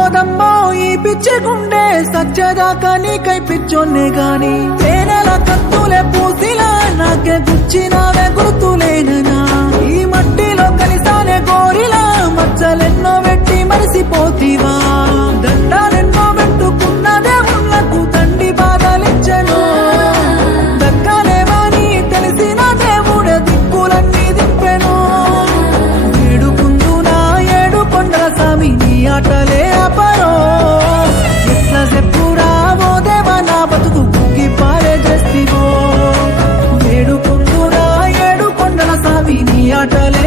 పోదమ్మో ఈ పిచ్చి గుండె సచ్చదాకా నీకై పిచ్చోన్నే గాని తేనెల కత్తులే పూసిలా నాకే గుచ్చినావే గుర్తులేననా ఈ మట్టిలో కలిసానే గోరిలా మచ్చలెన్నో పెట్టి మరిసిపోతీవా దండాలెన్నో పెట్టుకున్నదే ఉన్నకు తండ్రి బాధలిచ్చను దక్కాలేవని తెలిసిన దేవుడే దిక్కులన్నీ దింపెను వేడుకుందు నా ఏడు కొండల స్వామి నీ ఆటలే అపరో ఎట్లా చెప్పురా ఓ దేవా నా బతుకు కుక్కి పాలే చేస్తివో వేడుకుందు నా ఏడు కొండల స్వామి నీ ఆటలే